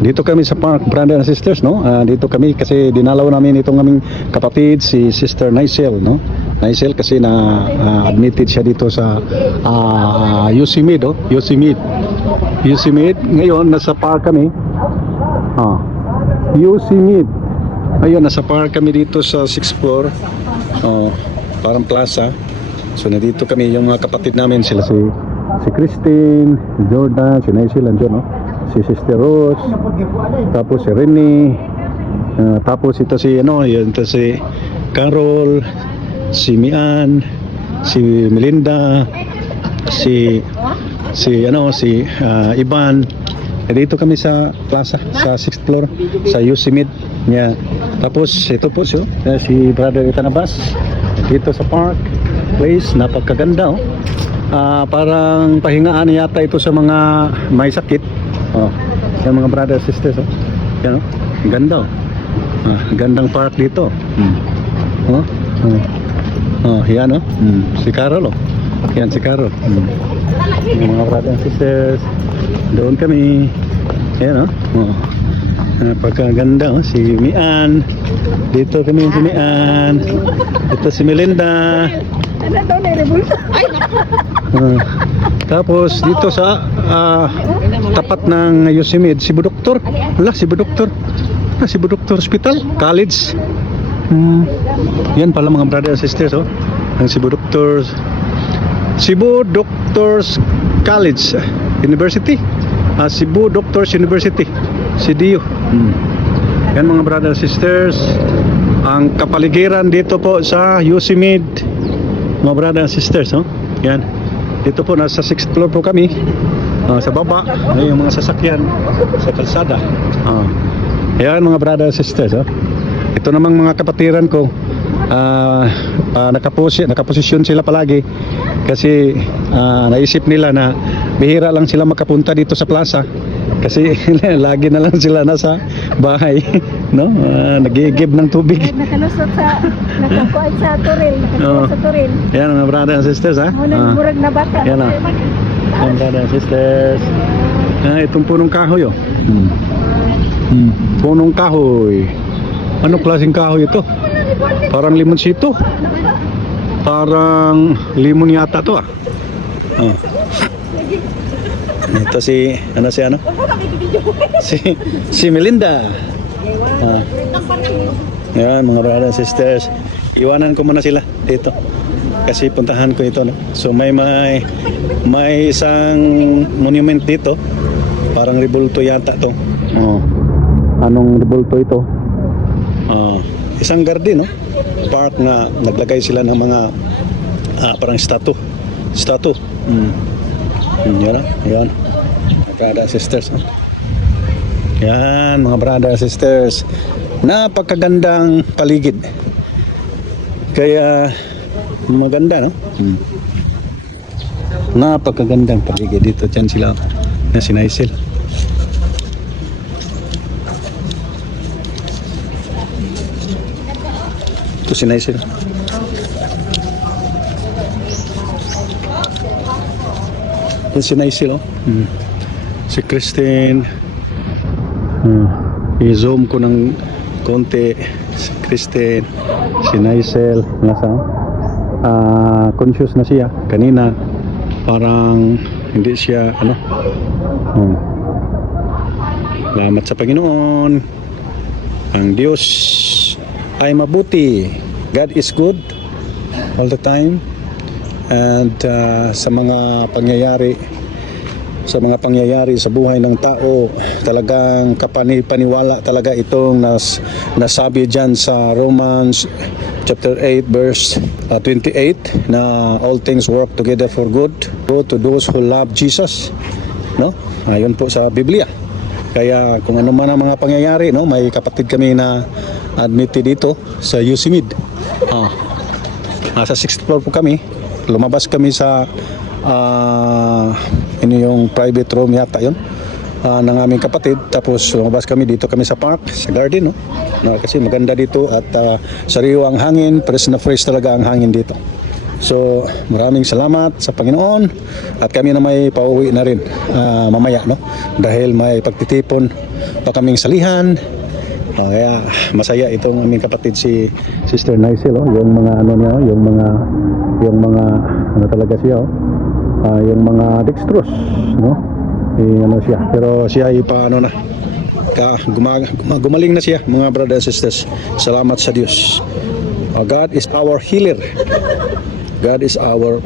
Dito kami sa park, brother and sisters, no? Dito kami kasi dinalaw namin itong aming kapatid, si Sister Nicel, no? Nicel kasi na admitted siya dito sa UCMed, oh, UCMed. UCMed. Ngayon nasa park kami. UCMed. Ayun, nasa park kami dito sa 6th floor. Parang plaza. So nandito kami, yung mga kapatid namin, sila si Christine, si Jordan, si Nicel, andyan, no? Si Sister Rose, tapos si Rene, tapos ito si ito si Carol, si Mian, si Melinda, si Ivan. Dito kami sa plaza sa 6th floor sa UCMed niya. Tapos ito po si Brother Itanabas dito sa park place, napakaganda, oh. Parang pahingaan yata ito sa mga may sakit. Yung mga brothers sisters, oh. Yan, oh. Ganda, oh. Gandang park dito. Yan, oh. Si Carol, oh. Yan si Carol. Yung mga brothers sisters, doon kami. Yan, oh. Napakaganda, oh. Si Mian. Dito kami si Mian. Ito si Melinda. Tapos dito sa tapat ng UCMed, si Budoktor. Wala, si Budoktor. Si Budoktor Hospital, College. Yan pala mga brothers and sisters, oh. Ang Cebu Doctors College University. Cebu Doctors University, CDU. Yan mga brothers and sisters, ang kapaligiran dito po sa UCMed, mga brothers and sisters, oh. Yan. Dito po nasa 6th floor po kami. Sa baba ay yung mga sasakyan sa kalsada. Yan mga brothers and sisters, oh. Ito namang mga kapatiran ko, nakaposisyon sila palagi kasi naisip nila na bihira lang sila makapunta dito sa plaza kasi lagi na lang sila nasa bahay, no? Nag-i-give ng tubig. Nakalusot sa nakakuha sa turil, sa turil. Yan mga brothers and sisters, ha? Murag na bata. Yan, mga brothers and sisters. Itong punong kahoy, oh. Punong kahoy. Anong klaseng kahoy ito? Parang limonsito. Parang limon yata to, ah. Ito si si Melinda. Yan mga brothers and sisters. Iwanan ko muna sila dito kasi puntahan ko ito, no? So may isang monument dito. Parang rebulto yata to. Anong rebulto ito? Isang garden, no? Park na naglagay sila ng mga parang statue. Yan. Brothers and sisters, no? Yan mga brothers and sisters, napakagandang paligid, kaya maganda, no? Napakagandang paligid dito. Dyan sila na si Nicel. Ito si Nicel. Ito si Nicel, oh. Si Christine. I-zoom ko ng konti. Si Christine, si Nicel, nasa conscious na siya kanina, parang hindi siya salamat sa Panginoon. Ang Diyos ay mabuti. God is good all the time. And sa mga pangyayari sa buhay ng tao, talagang kapani-paniwala talaga itong nasabi dyan sa Romans chapter 8 verse 28 na all things work together for good to those who love Jesus, no? Ayon po sa Biblia. Kaya kung ano man ang mga pangyayari, no, may kapatid kami na admitted dito sa UCMed. Sa 6th floor po kami. Lumabas kami sa yung private room yata yun ng aming kapatid. Tapos lumabas kami dito kami sa park, sa garden, no? Kasi maganda dito at sariwa ang hangin, fresh na fresh talaga ang hangin dito. So maraming salamat sa Panginoon at kami na may pauwi na rin mamaya, no? Dahil may pagtitipon pa kaming salihan. Kaya masaya itong aming kapatid si Sister Nicel, oh, yung mga ano niya, oh, yung mga ano talaga siya, oh. Yung mga dextrose, no? Ano siya, pero siya ay paano na gumaling na siya, mga brothers and sisters. Salamat sa Diyos. God is our healer. God is our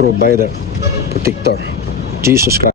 provider, protector. Jesus Christ.